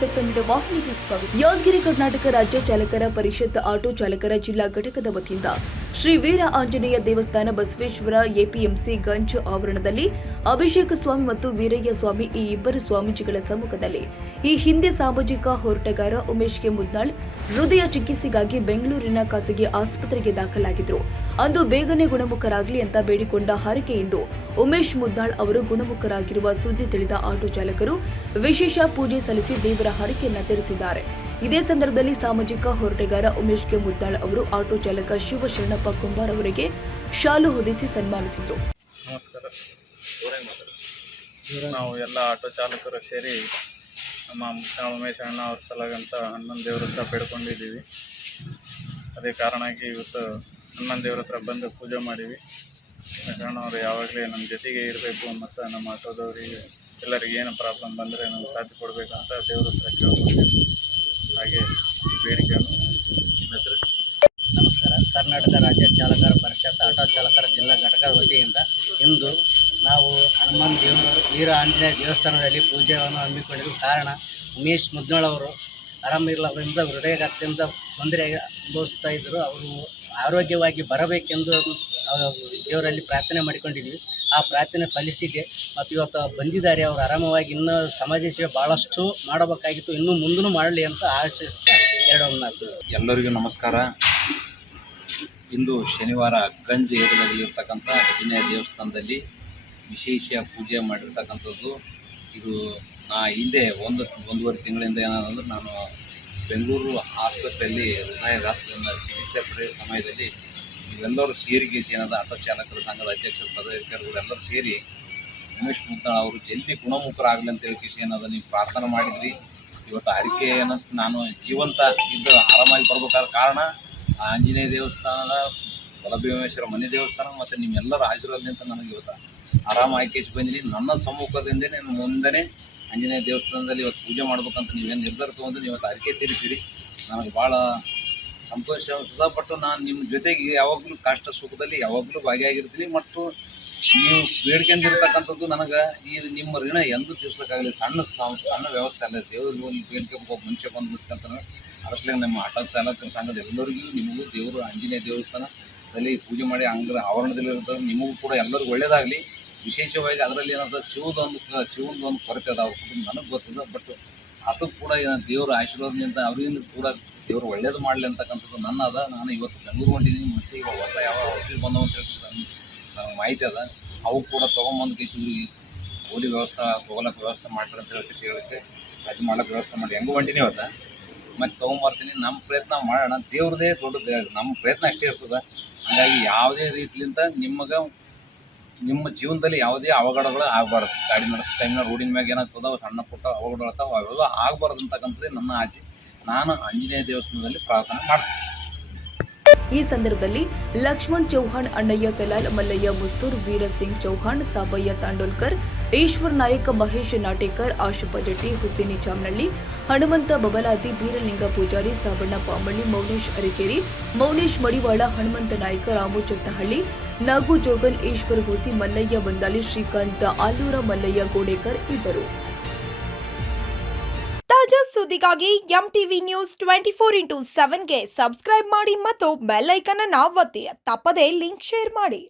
ನಮಸ್ತೆ ಕನ್ನಡ ವಾಹಿನಿಗೆ ಸ್ವಾಗತ. ಯಾದಗಿರಿ ಕರ್ನಾಟಕ ರಾಜ್ಯ ಚಾಲಕರ ಪರಿಷತ್ ಆಟೋ ಚಾಲಕರ ಜಿಲ್ಲಾ ಘಟಕದ ವತಿಯಿಂದ ಶ್ರೀ ವೀರ ಆಂಜನೇಯ ದೇವಸ್ಥಾನ ಬಸವೇಶ್ವರ ಎಪಿಎಂಸಿ ಗಂಜ್ ಆವರಣದಲ್ಲಿ ಅಭಿಷೇಕ ಸ್ವಾಮಿ ಮತ್ತು ವೀರಯ್ಯ ಸ್ವಾಮಿ ಈ ಇಬ್ಬರು ಸ್ವಾಮೀಜಿಗಳ ಸಮ್ಮುಖದಲ್ಲಿ ಈ ಹಿಂದೆ ಸಾಮಾಜಿಕ ಹೋರಾಟಗಾರ ಉಮೇಶ್ ಕೆ ಮುದ್ನಾಳ್ ಹೃದಯ ಚಿಕಿತ್ಸೆಗಾಗಿ ಬೆಂಗಳೂರಿನ ಖಾಸಗಿ ಆಸ್ಪತ್ರೆಗೆ ದಾಖಲಾಗಿದ್ರು. ಅಂದು ಬೇಗನೆ ಗುಣಮುಖರಾಗಲಿ ಅಂತ ಬೇಡಿಕೊಂಡ ಹರಕೆಯಿಂದ ಉಮೇಶ್ ಮುದ್ನಾಳ್ ಅವರು ಗುಣಮುಖರಾಗಿರುವ ಸುದ್ದಿ ತಿಳಿದ ಆಟೋ ಚಾಲಕರು ವಿಶೇಷ ಪೂಜೆ ಸಲ್ಲಿಸಿ ದೇವರ ಹರಕೆಯನ್ನ ತೀರಿಸಿದ್ದಾರೆ. ಇದೇ ಸಂದರ್ಭದಲ್ಲಿ ಸಾಮಾಜಿಕ ಹೋರಾಟಗಾರ ಉಮೇಶ್ ಕೆ ಮುದ್ನಾಳ್ ಅವರು ಆಟೋ ಚಾಲಕ ಶಿವಶರಣಪ್ಪ ಕುಂಬಾರ್ ಅವರಿಗೆ ಶಾಲು ಹೊದಿಸಿ ಸನ್ಮಾನಿಸಿದರು. ನಮಸ್ಕಾರ. ನಾವು ಎಲ್ಲ ಆಟೋ ಚಾಲಕರು ಸೇರಿ ನಮ್ಮ ಉಮೇಶ್ ಅಣ್ಣ ಅವ್ರ ಸಲಾಗಂತ ಹನುಮನ್ ದೇವ್ರ ಹತ್ರ ಬೇಡ್ಕೊಂಡಿದ್ದೀವಿ. ಅದೇ ಕಾರಣಕ್ಕೆ ಇವತ್ತು ಹನುಮನ್ ದೇವ್ರ ಹತ್ರ ಬಂದು ಪೂಜೆ ಮಾಡೀವಿ. ಅವರು ಯಾವಾಗಲೇ ನಮ್ಮ ಜೊತೆಗೆ ಇರಬೇಕು ಮತ್ತು ನಮ್ಮ ಆಟೋದವರಿಗೆ ಎಲ್ಲರಿಗೆ ಏನು ಪ್ರಾಬ್ಲಮ್ ಬಂದರೆ ನಮ್ಗೆ ಸಾಥ್ ಕೊಡಬೇಕಂತ ದೇವ್ರ ಹತ್ರ ಕೇಳ್ಕೊಳ್ತೀವಿ. ಹಾಗೆ ಈ ಬೇಡಿಕೆಯನ್ನು ನಿಮ್ಮ ಹೆಸರು? ನಮಸ್ಕಾರ. ಕರ್ನಾಟಕ ರಾಜ್ಯ ಚಾಲಕರ ಪರಿಷತ್ ಆಟೋ ಚಾಲಕರ ಜಿಲ್ಲಾ ಘಟಕದ ವತಿಯಿಂದ ಇಂದು ನಾವು ಹನುಮಾನ್ ವೀರ ಆಂಜನೇಯ ದೇವಸ್ಥಾನದಲ್ಲಿ ಪೂಜೆಯನ್ನು ಹಮ್ಮಿಕೊಂಡಿರುವ ಕಾರಣ ಉಮೇಶ್ ಮುದ್ನಾಳ್ ಅವರು ಆರಾಮಿಲ್ಲದಿಂದ ಹೃದಯಘಾತದಿಂದ ತೊಂದರೆ ಅನುಭವಿಸ್ತಾ ಇದ್ದರು. ಅವರು ಆರೋಗ್ಯವಾಗಿ ಬರಬೇಕೆಂದು ದೇವರಲ್ಲಿ ಪ್ರಾರ್ಥನೆ ಮಾಡಿಕೊಂಡಿದ್ವಿ. ಆ ಪ್ರಾರ್ಥನೆ ಫಲಿಸಿದೆ ಮತ್ತು ಇವತ್ತು ಬಂದಿದ್ದಾರೆ. ಅವರು ಆರಾಮವಾಗಿ ಇನ್ನೂ ಸಮಾಜ ಸೇವೆ ಭಾಳಷ್ಟು ಮಾಡಬೇಕಾಗಿತ್ತು, ಇನ್ನೂ ಮುಂದೂ ಮಾಡಲಿ ಅಂತ ಆಶಿಸ್ತಾ ಎಲ್ಲರಿಗೂ ನಮಸ್ಕಾರ. ಇಂದು ಶನಿವಾರ ಗಂಜ್ ಏರಿಯಾದಲ್ಲಿ ಇರ್ತಕ್ಕಂಥ ಆಂಜನೇಯ ದೇವಸ್ಥಾನದಲ್ಲಿ ವಿಶೇಷ ಪೂಜೆ ಮಾಡಿರ್ತಕ್ಕಂಥದ್ದು. ಇದು ಹಿಂದೆ ಒಂದೂವರೆ ತಿಂಗಳಿಂದ ಏನಾದಂದ್ರೆ ನಾನು ಬೆಂಗಳೂರು ಆಸ್ಪತ್ರೆಯಲ್ಲಿ ಹೃದಯಾಘಾತದಿಂದ ಚಿಕಿತ್ಸೆ ಪಡೆಯುವ ಸಮಯದಲ್ಲಿ ಇವೆಲ್ಲರೂ ಸೇರಿಗೇಸಿ ಏನಾದ ಆಟೋ ಚಾಲಕರ ಸಂಘದ ಅಧ್ಯಕ್ಷರು ಪದಾಧಿಕಾರಿಗಳೆಲ್ಲರೂ ಸೇರಿ ಉಮೇಶ್ ಮುದ್ನಾಳ್ ಅವರು ಜಲ್ದಿ ಗುಣಮುಖರಾಗಲಿ ಅಂತ ಹೇಳಿ ಏನಾದ ನೀವು ಪ್ರಾರ್ಥನೆ ಮಾಡಿದ್ರಿ. ಇವತ್ತು ಹರಿಕೆ ಏನಂತ ನಾನು ಜೀವಂತ ಇದ್ದು ಆರಾಮಾಗಿ ಬರ್ಬೇಕಾದ ಕಾರಣ ಆಂಜನೇಯ ದೇವಸ್ಥಾನದ ಬಲಭೀಮೇಶ್ವರ ಮನೆ ದೇವಸ್ಥಾನ ಮತ್ತು ನಿಮ್ಮೆಲ್ಲರ ಆಶೀರ್ವಾದದಿಂದ ನನಗೆ ಇವತ್ತು ಆರಾಮ ಆಯ್ಕೆಸಿ ಬಂದಿನಿ. ನನ್ನ ಸಮ್ಮುಖದಿಂದ ನಾನು ಮುಂದೆ ಆಂಜನೇಯ ದೇವಸ್ಥಾನದಲ್ಲಿ ಇವತ್ತು ಪೂಜೆ ಮಾಡ್ಬೇಕಂತ ನೀವೇನು ನಿರ್ಧಾರ ತೊಗೊಂಡು ಇವತ್ತು ಹರಿಕೆ ತೀರಿಸಿರಿ. ನನಗೆ ಭಾಳ ಸಂತೋಷ ಅನಿಸ್ತದ. ಬಟ್ ನಾನು ನಿಮ್ಮ ಜೊತೆಗೆ ಯಾವಾಗಲೂ ಕಷ್ಟ ಸುಖದಲ್ಲಿ ಯಾವಾಗಲೂ ಭಾಗಿಯಾಗಿರ್ತೀನಿ ಮತ್ತು ನೀವು ಬೇಡ್ಕೊಂಡಿರ್ತಕ್ಕಂಥದ್ದು ನನಗೆ ಈ ನಿಮ್ಮ ಋಣ ಎಂದೂ ತೀರ್ಸೋಕ್ಕಾಗಲಿ. ಸಣ್ಣ ವ್ಯವಸ್ಥೆ ಅಲ್ಲ, ದೇವರು ಬೇಡ್ಕೊಬೇಕು, ಒಬ್ಬ ಮನುಷ್ಯ ಬಂದು ಬಿಡ್ತಂತಾನೆ. ಅದಕ್ಕೆ ನಮ್ಮ ಆಟೋ ಚಾಲಕರ ಸಂಘದ ಎಲ್ಲರಿಗೂ ನಿಮಗೂ ದೇವರು ಆಂಜನೇಯ ದೇವಸ್ಥಾನದಲ್ಲಿ ಪೂಜೆ ಮಾಡಿ ಆವರಣದಲ್ಲಿರ್ತದೆ. ನಿಮಗೂ ಕೂಡ ಎಲ್ಲರಿಗೂ ಒಳ್ಳೆಯದಾಗಲಿ. ವಿಶೇಷವಾಗಿ ಅದರಲ್ಲಿ ಏನಾದ ಶಿವನದೊಂದು ಕೊರತೆ ಅದ ಅವ್ರ ಕುಟುಂಬ ನನಗೆ ಗೊತ್ತದ. ಬಟ್ ಅದಕ್ಕೂ ಕೂಡ ದೇವರ ಆಶೀರ್ವಾದದಿಂದ ಅವರಿಂದ ಕೂಡ ದೇವರು ಒಳ್ಳೇದು ಮಾಡಲಿ ಅಂತಕ್ಕಂಥದ್ದು ನನ್ನ ಅದ. ನಾನು ಇವತ್ತು ಬೆಂಗಳೂರು ಹೊಂಟಿದ್ದೀನಿ ಮತ್ತು ಈಗ ಹೊಸ ಯಾವ ಹೋಟೆಲ್ ಬಂದವು ಅಂತ ಹೇಳ್ತಿದ್ದೆ ನನಗೆ ಮಾಹಿತಿ ಅದ. ಅವು ಕೂಡ ತೊಗೊಂಬಂದು ಕೇಸಿದ್ರಿಗೆ ಓಲಿ ವ್ಯವಸ್ಥೆ ತೊಗೊಳಕ್ಕೆ ವ್ಯವಸ್ಥೆ ಮಾಡ್ತಾರೆ ಅಂತ ಹೇಳಕ್ಕೆ ಅದು ಮಾಡೋಕ್ಕೆ ವ್ಯವಸ್ಥೆ ಮಾಡಿ ಹೆಂಗೂ ಹೊಂಟಿನಿ ಇವತ್ತು ಮತ್ತು ತೊಗೊಂಬರ್ತೀನಿ. ನಮ್ಮ ಪ್ರಯತ್ನ ಮಾಡೋಣ. ದೇವ್ರದೇ ದೊಡ್ಡದು, ನಮ್ಮ ಪ್ರಯತ್ನ ಅಷ್ಟೇ ಇರ್ತದೆ. ಹಾಗಾಗಿ ಯಾವುದೇ ರೀತಿಲಿಂದ ನಿಮ್ಮ ಜೀವನದಲ್ಲಿ ಯಾವುದೇ ಅವಘಡಗಳು ಆಗಬಾರ್ದು. ಗಾಡಿ ನಡೆಸೋ ಟೈಮ್ನ ರೋಡಿನ ಮ್ಯಾಗ ಏನಾಗ್ತದೆ ಸಣ್ಣ ಪುಟ್ಟ ಅವಘಡಗಳಾಗ್ತಾವೆ, ಅವೆಲ್ಲ ಆಗಬಾರ್ದು ಅಂತಕ್ಕಂಥದ್ದೇ ನನ್ನ ಆಸೆ. ನಾನು ಆಂಜನೇಯ ದೇವಸ್ಥಾನದಲ್ಲಿ ಪ್ರಾರ್ಥನೆ ಮಾಡ್ತೀನಿ. ಈ ಸಂದರ್ಭದಲ್ಲಿ ಲಕ್ಷ್ಮಣ್ ಚೌಹಾಣ್, ಅಣ್ಣಯ್ಯ ಕಲಾಲ್, ಮಲ್ಲಯ್ಯ ಮುಸ್ತೂರ್, ವೀರ ಸಿಂಗ್ ಚೌಹಾಣ್, ಸಾಬಯ್ಯ ತಾಂಡೋಲ್ಕರ್, ಈಶ್ವರ್ ನಾಯಕ್, ಮಹೇಶ್ ನಾಟೇಕರ್, ಆಶಪ್ಪ ಜಟ್ಟಿ, ಹುಸೇನಿ ಚಾಮನಳ್ಳಿ, ಹನುಮಂತ ಬಬಲಾದಿ, ಬೀರಲಿಂಗ ಪೂಜಾರಿ, ಸಾಬಣ್ಣ ಪಾಮಳ್ಳಿ, ಮೌನೇಶ್ ಅರಿಕೇರಿ, ಮೌನೇಶ್ ಮಡಿವಾಳ, ಹನುಮಂತ ನಾಯ್ಕ, ರಾಮು ಚಟ್ಟಹಳ್ಳಿ, ನಾಗು ಜೋಗನ್, ಈಶ್ವರ್ ಹುಸಿ, ಮಲ್ಲಯ್ಯ ಬಂದಾಲಿ, ಶ್ರೀಕಾಂತ ಆಲೂರ, ಮಲ್ಲಯ್ಯ ಗೋಡೇಕರ್ ಇದ್ದರು. ತಾಜಾ ಸುದ್ದಿಗಾಗಿ ಎಂಟಿವಿ ನ್ಯೂಸ್ 24x7ಗೆ ಸಬ್ಸ್ಕ್ರೈಬ್ ಮಾಡಿ ಮತ್ತು ಬೆಲ್ ಐಕಾನ್ ಅನ್ನು ಒತ್ತಿ. ತಪ್ಪದೇ ಲಿಂಕ್ ಶೇರ್ ಮಾಡಿ.